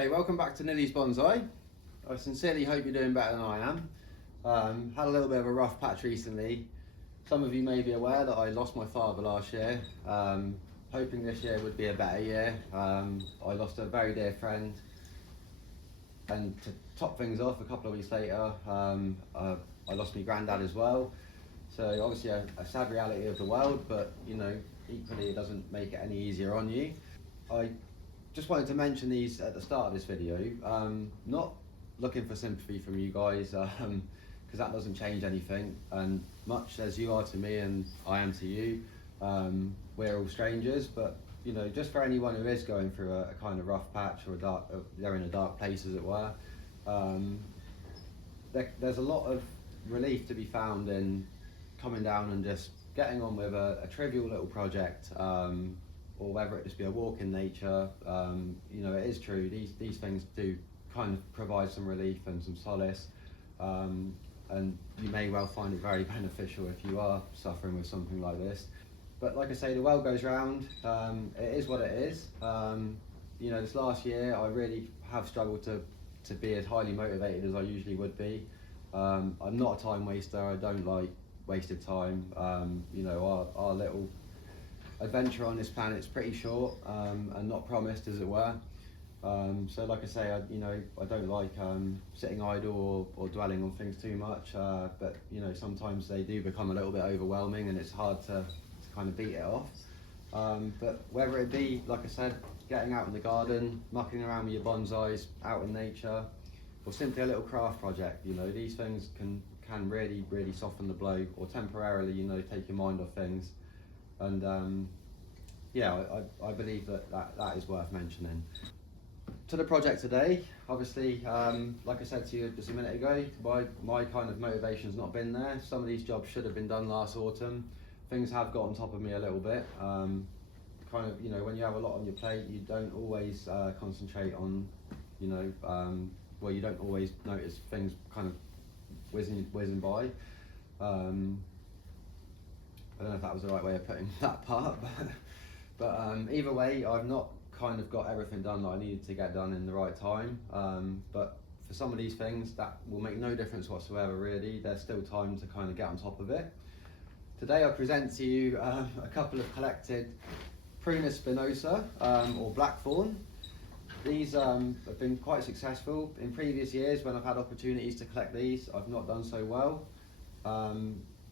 Hey, welcome back to Nilly's Bonsai. I sincerely hope you're doing better than I am. Had a little bit of a rough patch recently. Some of you may be aware that I lost my father last year. Hoping this year would be a better year. I lost a very dear friend, and to top things off, a couple of weeks later, I lost my granddad as well. So obviously a sad reality of the world, but you know, equally it doesn't make it any easier on you. I just wanted to mention these at the start of this video. Not looking for sympathy from you guys, because that doesn't change anything. And much as you are to me and I am to you, we're all strangers. But you know, just for anyone who is going through a kind of rough patch or they're in a dark place, as it were, there's a lot of relief to be found in coming down and just getting on with a trivial little project. Or whether it just be a walk in nature. You know, it is true, these things do kind of provide some relief and some solace, and you may well find it very beneficial if you are suffering with something like this. But like I say, the world goes round. It is what it is. You know, this last year I really have struggled to be as highly motivated as I usually would be. I'm not a time waster. I don't like wasted time. You know, our little adventure on this planet is pretty short, and not promised, as it were. So like I say, I don't like sitting idle or dwelling on things too much, but you know, sometimes they do become a little bit overwhelming and it's hard to kind of beat it off. But whether it be, like I said, getting out in the garden, mucking around with your bonsais, out in nature, or simply a little craft project, you know, these things can really, really soften the blow, or temporarily, you know, take your mind off things. And yeah, I believe that is worth mentioning. To the project today, obviously, like I said to you just a minute ago, my kind of motivation's not been there. Some of these jobs should have been done last autumn. Things have got on top of me a little bit. Kind of, you know, when you have a lot on your plate, you don't always concentrate on, you know, well, you don't always notice things kind of whizzing by. I don't know if that was the right way of putting that part, but either way, I've not kind of got everything done that I needed to get done in the right time. But for some of these things, that will make no difference whatsoever, really. There's still time to kind of get on top of it. Today I present to you a couple of collected Prunus Spinosa, or BlackThorn. These have been quite successful. In previous years, when I've had opportunities to collect these, I've not done so well.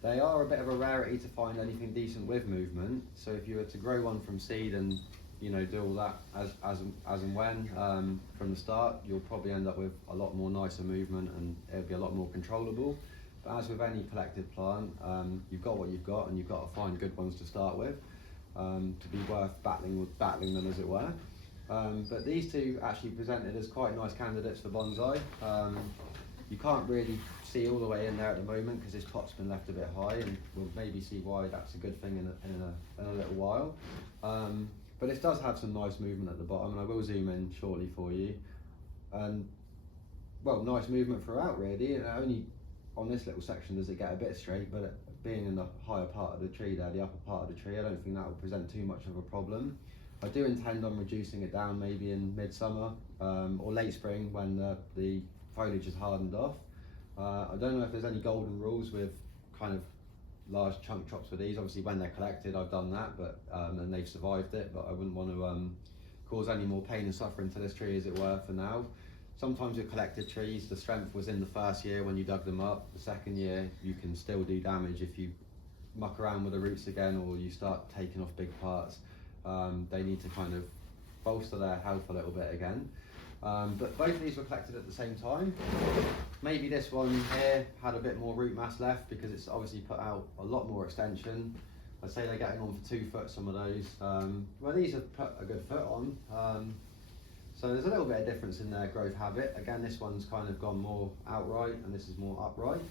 They are a bit of a rarity to find anything decent with movement. So if you were to grow one from seed and, you know, do all that as and when from the start, you'll probably end up with a lot more nicer movement and it'll be a lot more controllable. But as with any collected plant, you've got what you've got, and you've got to find good ones to start with to be worth battling them, as it were. But these two actually presented as quite nice candidates for bonsai. You can't really see all the way in there at the moment because this pot's been left a bit high, and we'll maybe see why that's a good thing in a little while. But it does have some nice movement at the bottom, and I will zoom in shortly for you. And well, nice movement throughout, really. And only on this little section does it get a bit straight, but being in the higher part of the tree there, the upper part of the tree, I don't think that will present too much of a problem. I do intend on reducing it down maybe in midsummer or late spring when the foliage is hardened off. I don't know if there's any golden rules with kind of large chunk chops for these. Obviously when they're collected I've done that, but and they've survived it, but I wouldn't want to cause any more pain and suffering to this tree, as it were, for now. Sometimes with collected trees, the strength was in the first year when you dug them up. The second year you can still do damage if you muck around with the roots again, or you start taking off big parts. They need to kind of bolster their health a little bit again. But both of these were collected at the same time. Maybe this one here had a bit more root mass left because it's obviously put out a lot more extension. I'd say they're getting on for 2 foot, some of those. Well, these have put a good foot on. So there's a little bit of difference in their growth habit. Again, this one's kind of gone more outright and this is more upright.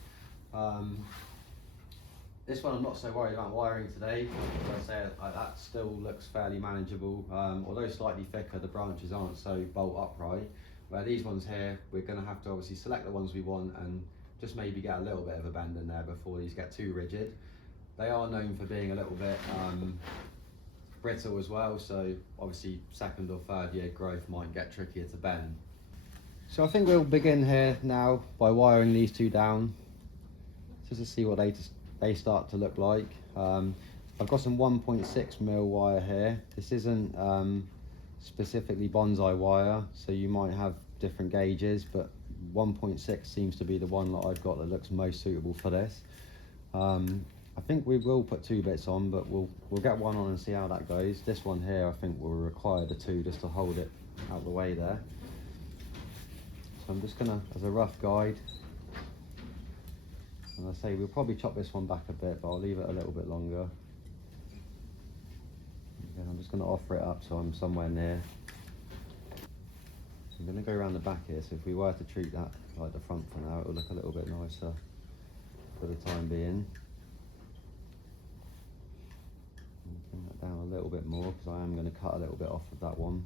This one I'm not so worried about wiring today. As I say, that still looks fairly manageable. Although slightly thicker, the branches aren't so bolt upright. Where these ones here, we're going to have to obviously select the ones we want and just maybe get a little bit of a bend in there before these get too rigid. They are known for being a little bit brittle as well, so obviously second or third year growth might get trickier to bend. So I think we'll begin here now by wiring these two down, just to see what they start to look like. I've got some 1.6mm wire here. This isn't specifically bonsai wire, so you might have different gauges, but 1.6 seems to be the one that I've got that looks most suitable for this. I think we will put 2 bits on, but we'll get one on and see how that goes. This one here, I think will require the 2 just to hold it out the way there. So I'm just gonna, as a rough guide, and I say we'll probably chop this one back a bit, but I'll leave it a little bit longer. Again, I'm just gonna offer it up so I'm somewhere near. I'm going to go around the back here, so if we were to treat that like the front for now, it will look a little bit nicer for the time being. Bring that down a little bit more, because I am going to cut a little bit off of that one.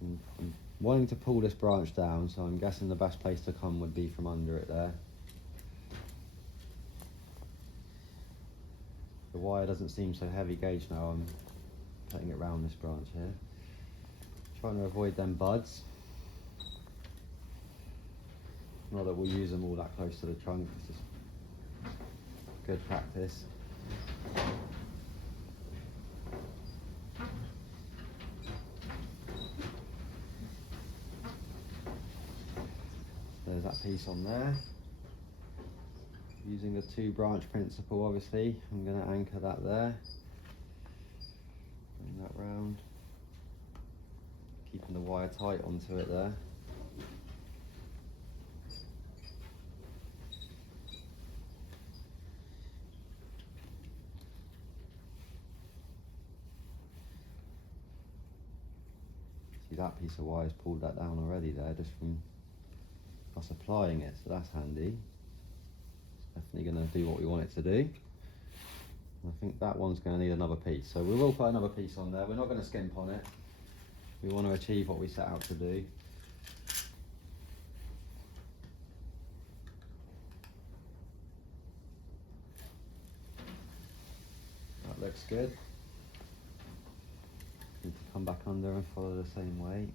I'm wanting to pull this branch down, so I'm guessing the best place to come would be from under it there. The wire doesn't seem so heavy gauge now. I'm cutting it round this branch here. Trying to avoid them buds. Not that we'll use them all that close to the trunk, it's just good practice. There's that piece on there. Using the 2 branch principle, obviously, I'm going to anchor that there. Bring that round. Keeping the wire tight onto it there. See, that piece of wire's pulled that down already there, just from us applying it, so that's handy. Definitely going to do what we want it to do. I think that one's going to need another piece, so we will put another piece on there. We're not going to skimp on it. We want to achieve what we set out to do. That looks good. Need to come back under and follow the same way.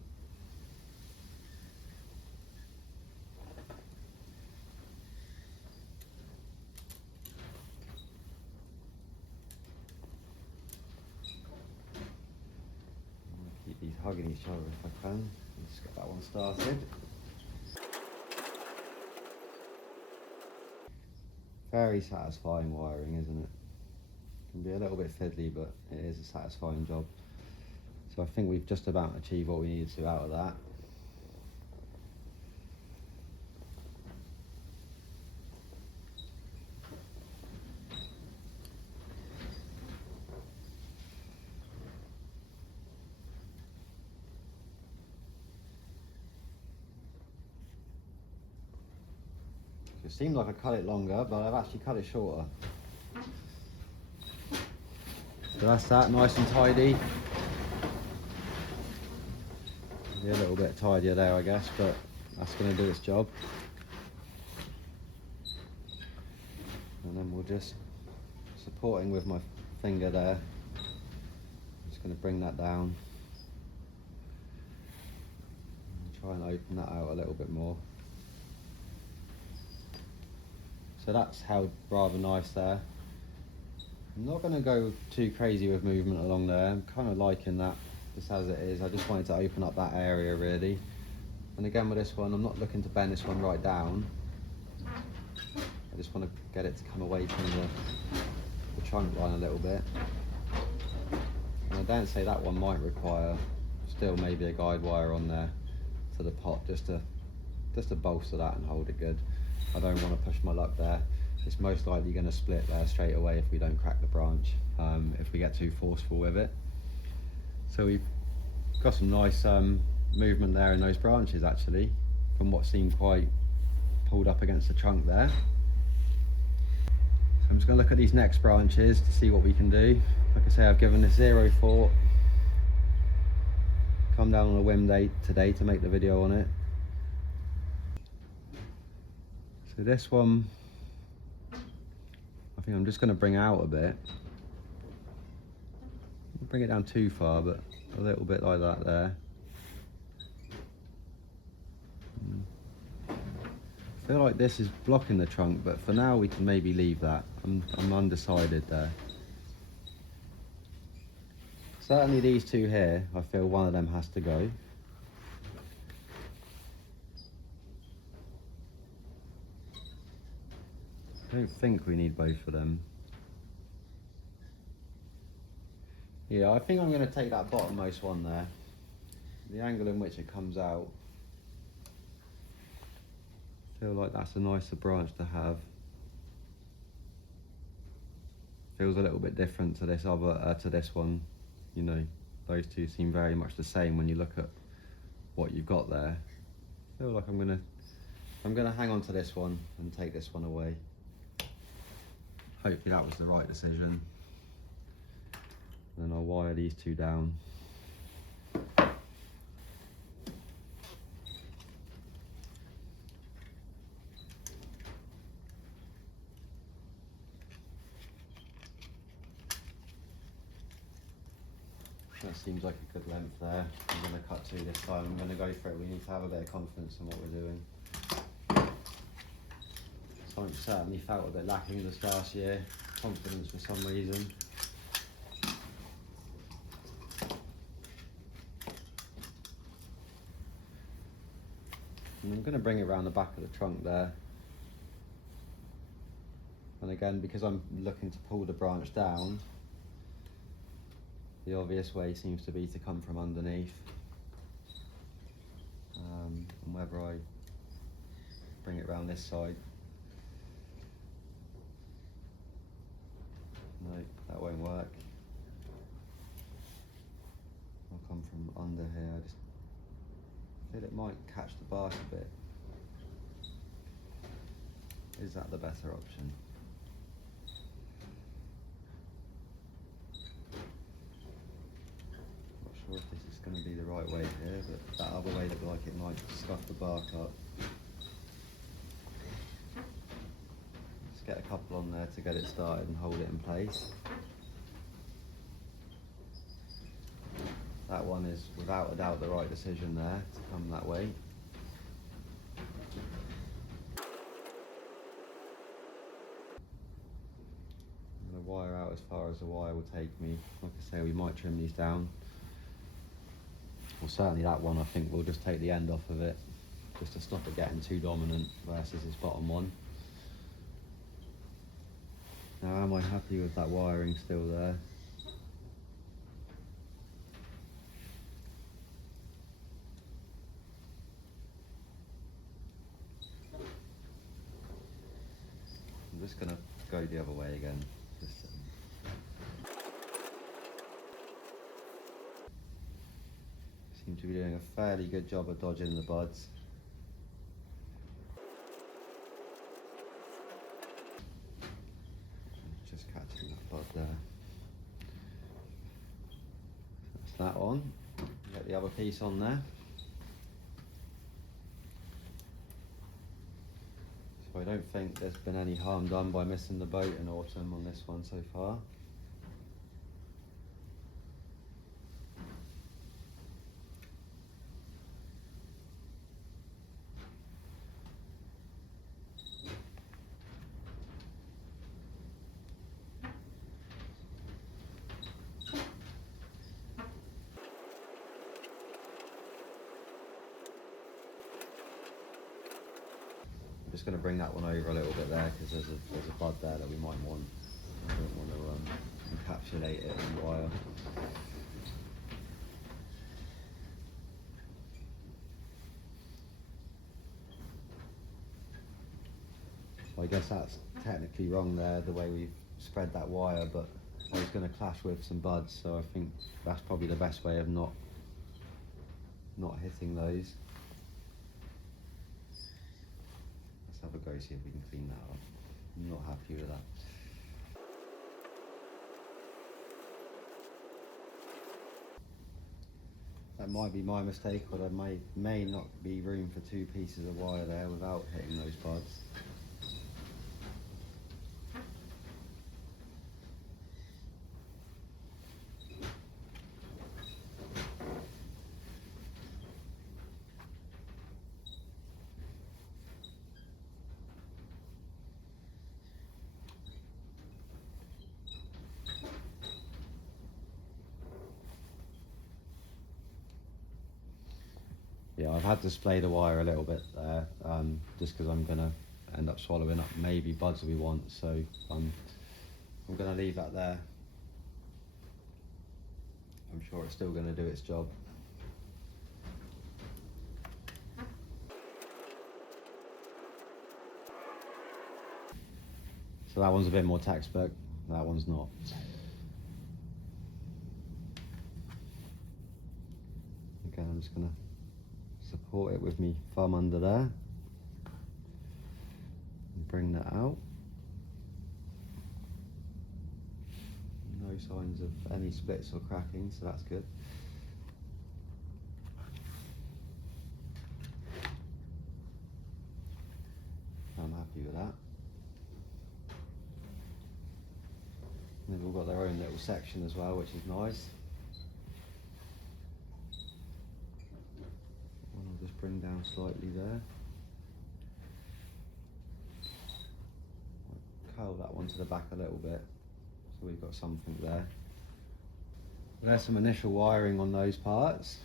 These hugging each other if I can. Let's get that one started. Very satisfying wiring, isn't it? Can be a little bit fiddly, but it is a satisfying job. So I think we've just about achieved what we needed to out of that. It seemed like I cut it longer, but I've actually cut it shorter. So that's that, nice and tidy. Be a little bit tidier there, I guess, but that's going to do its job. And then we'll just, supporting with my finger there, I'm just going to bring that down. And try and open that out a little bit more. So that's held rather nice there. I'm not going to go too crazy with movement along there. I'm kind of liking that just as it is. I just wanted to open up that area really. And again with this one, I'm not looking to bend this one right down. I just want to get it to come away from the trunk line a little bit. And I don't say that one might require still maybe a guide wire on there to the pot just to bolster that and hold it good. I don't want to push my luck there. It's most likely going to split there straight away if we don't crack the branch, if we get too forceful with it. So we've got some nice movement there in those branches actually, from what seemed quite pulled up against the trunk there. So I'm just going to look at these next branches to see what we can do. Like I say, I've given this zero thought. Come down on a whim day today to make the video on it. So this one, I think I'm just going to bring out a bit. bring it down too far, but a little bit like that there. I feel like this is blocking the trunk, but for now we can maybe leave that. I'm undecided there. Certainly these two here, I feel one of them has to go. I don't think we need both of them. Yeah, I think I'm going to take that bottommost one there. The angle in which it comes out. I feel like that's a nicer branch to have. Feels a little bit different to this other, to this one. You know, those two seem very much the same when you look at what you've got there. I feel like I'm gonna hang on to this one and take this one away. Hopefully that was the right decision. Then I'll wire these two down. That seems like a good length there. I'm going to cut two this time. I'm going to go for it. We need to have a bit of confidence in what we're doing. Something certainly felt a bit lacking this last year. Confidence for some reason. And I'm going to bring it around the back of the trunk there. And again, because I'm looking to pull the branch down, the obvious way seems to be to come from underneath. And whether I bring it around this side, no, that won't work. I'll come from under here. I just feel it might catch the bark a bit. Is that the better option? Not sure if this is going to be the right way here, but that other way looked like it might scuff the bark up. Let's get a couple on there to get it started and hold it in place. That one is without a doubt the right decision there to come that way. I'm going to wire out as far as the wire will take me. Like I say, we might trim these down. Well, certainly that one, I think we'll just take the end off of it, just to stop it getting too dominant versus this bottom one. Now, am I happy with that wiring still there? I'm just going to go the other way again. Seem to be doing a fairly good job of dodging the buds. Just catching that bud there. That's that on. Get the other piece on there. So I don't think there's been any harm done by missing the boat in autumn on this one so far. I'm just going to bring that one over a little bit there because there's a bud there that we might want. I don't want to encapsulate it in wire. So I guess that's technically wrong there, the way we've spread that wire, but I was going to clash with some buds, so I think that's probably the best way of not hitting those. Have a go, see if we can clean that up. I'm not happy with that. That might be my mistake, but there may not be room for two pieces of wire there without hitting those buds. I've had to splay the wire a little bit there, just because I'm going to end up swallowing up maybe buds we want, so I'm going to leave that there. I'm sure it's still going to do its job. So that one's a bit more textbook, that one's not. Again, I'm just going to support it with my thumb under there and bring that out. No signs of any splits or cracking, so that's good. I'm happy with that. They've all got their own little section as well, which is nice. One I'll just bring down slightly there. I'll curl that one to the back a little bit, so we've got something there. There's some initial wiring on those parts.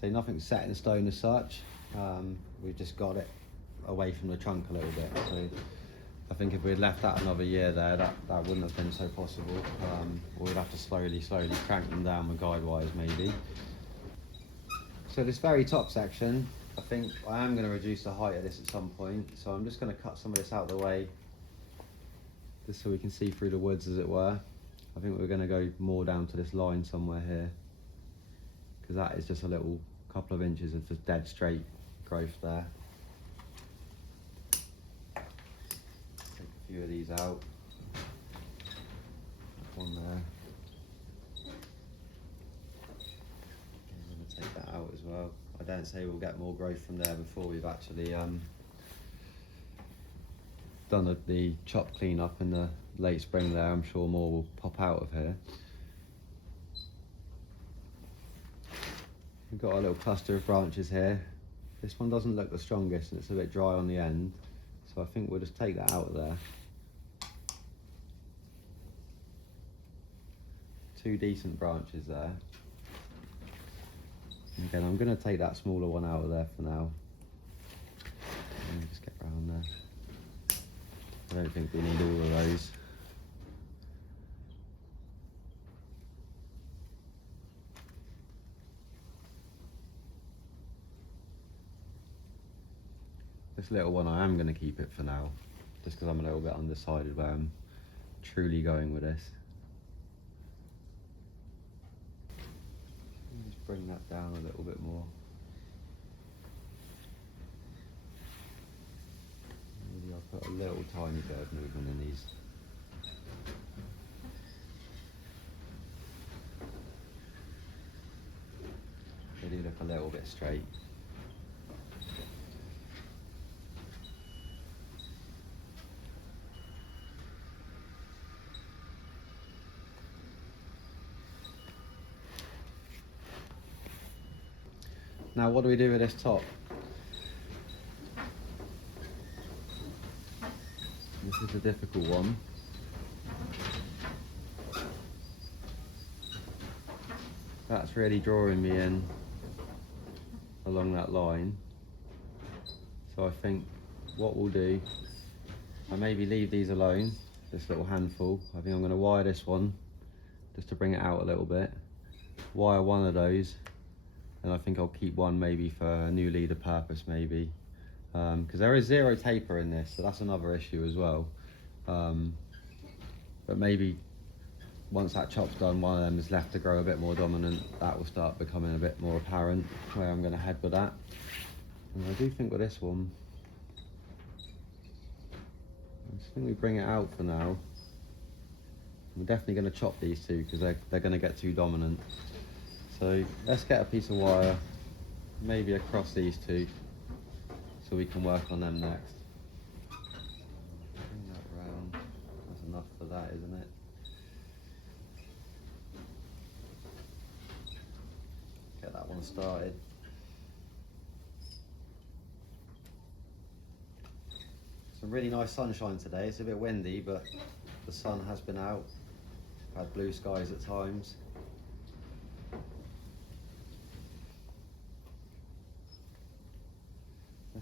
So nothing's set in stone as such. We've just got it away from the trunk a little bit. So I think if we'd left that another year there, that wouldn't have been so possible. Or we'd have to slowly crank them down with guide wires maybe. So this very top section, I think I am going to reduce the height of this at some point. So I'm just going to cut some of this out of the way, just so we can see through the woods, as it were. I think we're going to go more down to this line somewhere here, because that is just a little couple of inches of just dead straight growth there. Take a few of these out. That one there. I'm going to take that out as well. I don't say we'll get more growth from there before we've actually done the chop clean up in the late spring there. I'm sure more will pop out of here. We've got a little cluster of branches here. This one doesn't look the strongest and it's a bit dry on the end, so I think we'll just take that out of there. Two decent branches there. And again, I'm going to take that smaller one out of there for now. Let me just get around there. I don't think we need all of those. This little one, I am going to keep it for now, just because I'm a little bit undecided where I'm truly going with this. Just bring that down a little bit more. Maybe I'll put a little tiny bit of movement in these. They do look a little bit straight. Now what do we do with this top? This is a difficult one. That's really drawing me in along that line. So I think what we'll do, I maybe leave these alone, this little handful. I think I'm going to wire this one just to bring it out a little bit. Wire one of those. And I think I'll keep one maybe for a new leader purpose maybe, because there is zero taper in this, so that's another issue as well. But maybe once that chop's done, one of them is left to grow a bit more dominant. That will start becoming a bit more apparent where I'm going to head with that. And I do think with this one, I just think we bring it out for now. We're definitely going to chop these two because they're going to get too dominant. So let's get a piece of wire, maybe across these two, so we can work on them next. Bring that round. That's enough for that, isn't it? Get that one started. Some really nice sunshine today. It's a bit windy, but the sun has been out. We've had blue skies at times.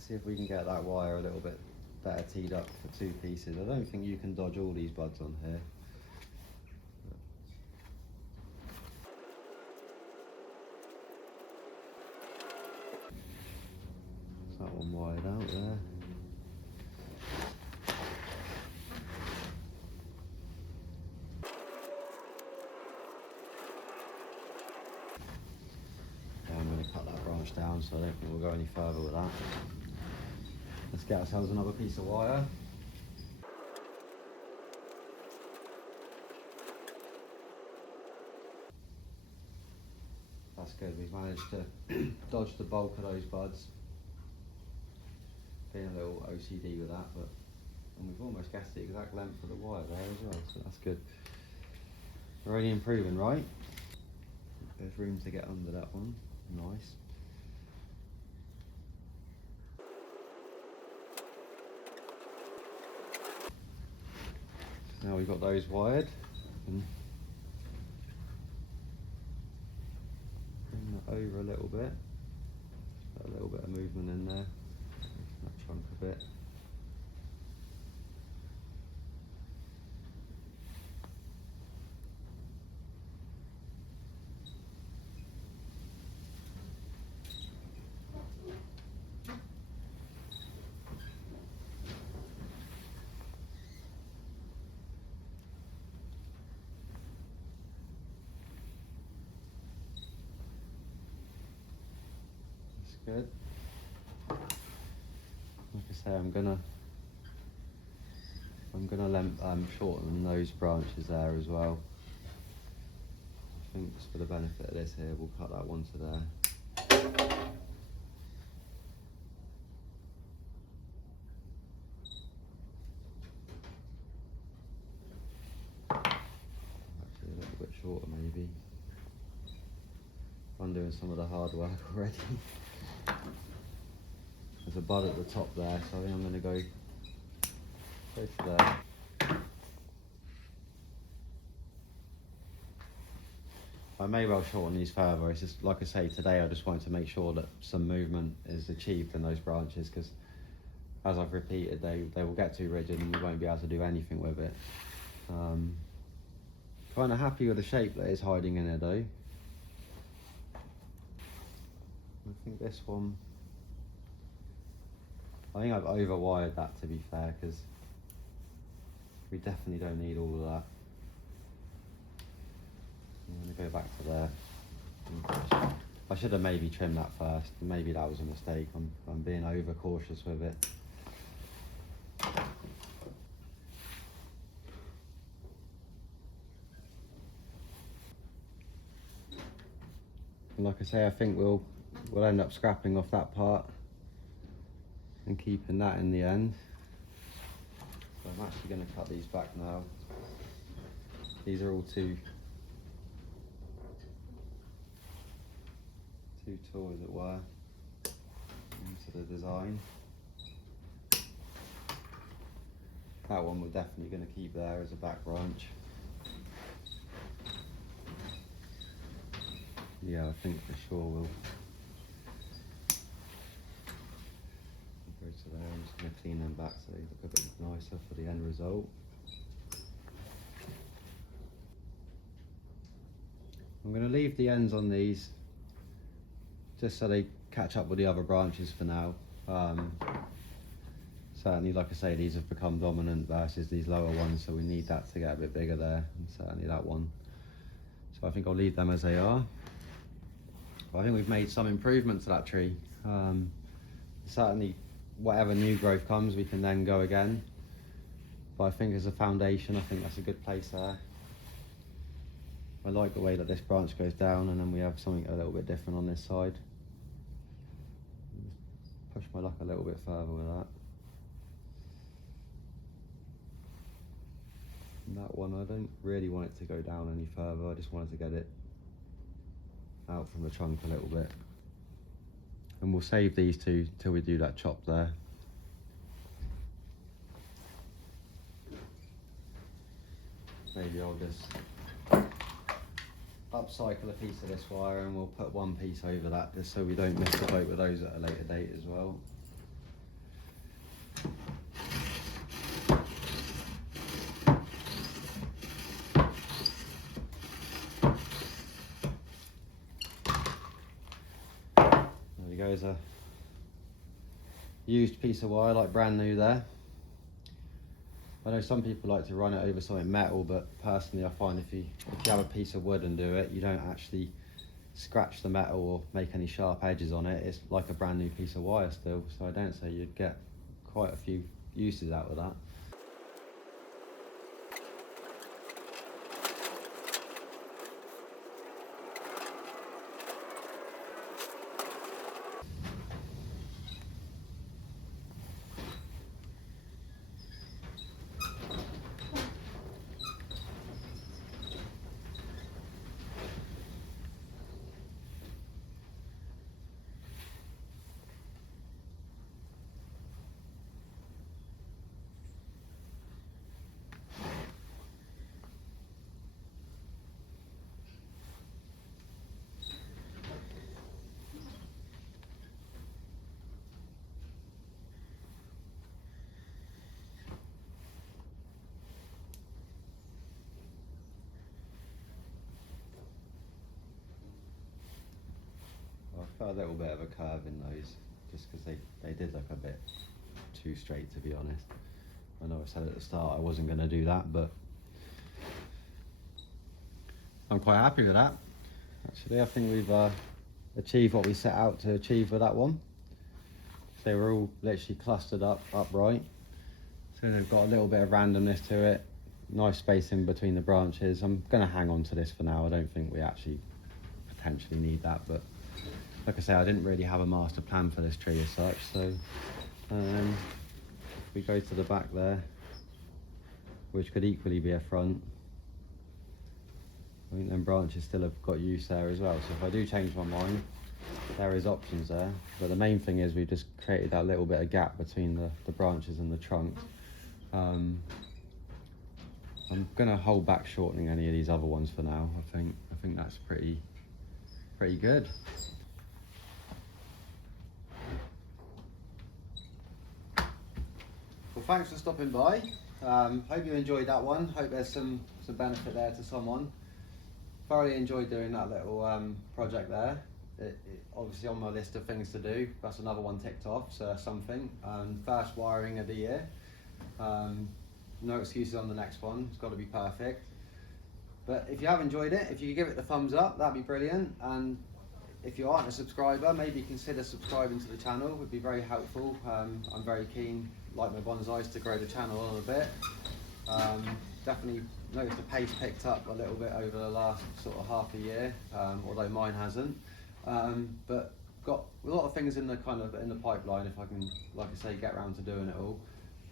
Let's see if we can get that wire a little bit better teed up for 2 pieces. I don't think you can dodge all these buds on here. There's that one wired out there. Yeah, I'm going to cut that branch down, so I don't think we'll go any further with that. Let's get ourselves another piece of wire. That's good, we've managed to dodge the bulk of those buds. Being a little OCD with that, but and we've almost guessed the exact length of the wire there as well, so that's good. We're only improving, right? There's room to get under that one, nice. Now we've got those wired. Bring that over a little bit. Got a little bit of movement in there. That trunk a bit. Good. Like I say, I'm gonna shorten those branches there as well. I think just for the benefit of this here, we'll cut that one to there. Actually, a little bit shorter maybe. I'm doing some of the hard work already. There's a bud at the top there, so I think I'm going to go to there. I may well shorten these further. It's just, like I say, today I just wanted to make sure that some movement is achieved in those branches, because as I've repeated, they will get too rigid and you won't be able to do anything with it. Kind of happy with the shape that it's hiding in it though. I think this one, I think I've overwired that, to be fair, because we definitely don't need all of that. I'm going to go back to there. I should have maybe trimmed that first. Maybe that was a mistake. I'm being over cautious with it. And like I say, I think we'll end up scrapping off that part and keeping that in the end. So I'm actually going to cut these back now. These are all too tall, as it were, into the design. That one we're definitely going to keep there as a back branch. Yeah, I think for sure we'll go to there. I'm just going to clean them back so they look a bit nicer for the end result. I'm going to leave the ends on these just so they catch up with the other branches for now. Certainly, like I say, these have become dominant versus these lower ones, so we need that to get a bit bigger there, and certainly that one. So I think I'll leave them as they are. But I think we've made some improvement to that tree. Certainly, whatever new growth comes, we can then go again. But I think as a foundation, I think that's a good place there. I like the way that this branch goes down, and then we have something a little bit different on this side. Push my luck a little bit further with that. And that one, I don't really want it to go down any further. I just wanted to get it out from the trunk a little bit. And we'll save these two till we do that chop there. Maybe I'll just upcycle a piece of this wire and we'll put one piece over that just so we don't miss the boat with those at a later date as well. there's a used piece of wire, like brand new there. I know some people like to run it over something metal, but personally I find if you have a piece of wood and do it, you don't actually scratch the metal or make any sharp edges on it. It's like a brand new piece of wire still, so I don't say you'd get quite a few uses out of that. I felt a little bit of a curve in those, just because they did look a bit too straight, to be honest. I know I said at the start I wasn't going to do that, but I'm quite happy with that. Actually, I think we've achieved what we set out to achieve with that one. They were all literally clustered upright, so they've got a little bit of randomness to it. Nice spacing between the branches. I'm going to hang on to this for now. I don't think we actually potentially need that, but like I say, I didn't really have a master plan for this tree as such, so if we go to the back there, which could equally be a front, I think them branches still have got use there as well, so if I do change my mind, there is options there. But the main thing is we've just created that little bit of gap between the branches and the trunk. I'm going to hold back shortening any of these other ones for now. I think that's pretty good. Well, thanks for stopping by. Hope you enjoyed that one. Hope there's some benefit there to someone. Thoroughly enjoyed doing that little project there. It obviously on my list of things to do. That's another one ticked off, so that's something. First wiring of the year. No excuses on the next one. It's got to be perfect. But if you have enjoyed it, if you could give it the thumbs up, that'd be brilliant. And if you aren't a subscriber, maybe consider subscribing to the channel. It would be very helpful. I'm very keen, like my bonsais, to grow the channel a little bit. Definitely noticed the pace picked up a little bit over the last sort of half a year, although mine hasn't. But got a lot of things in the pipeline. If I can, like I say, get around to doing it all.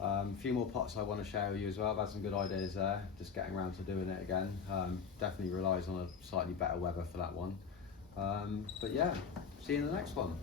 A few more pots I want to share with you as well. I've had some good ideas there. Just getting around to doing it again. Definitely relies on a slightly better weather for that one. But yeah, see you in the next one.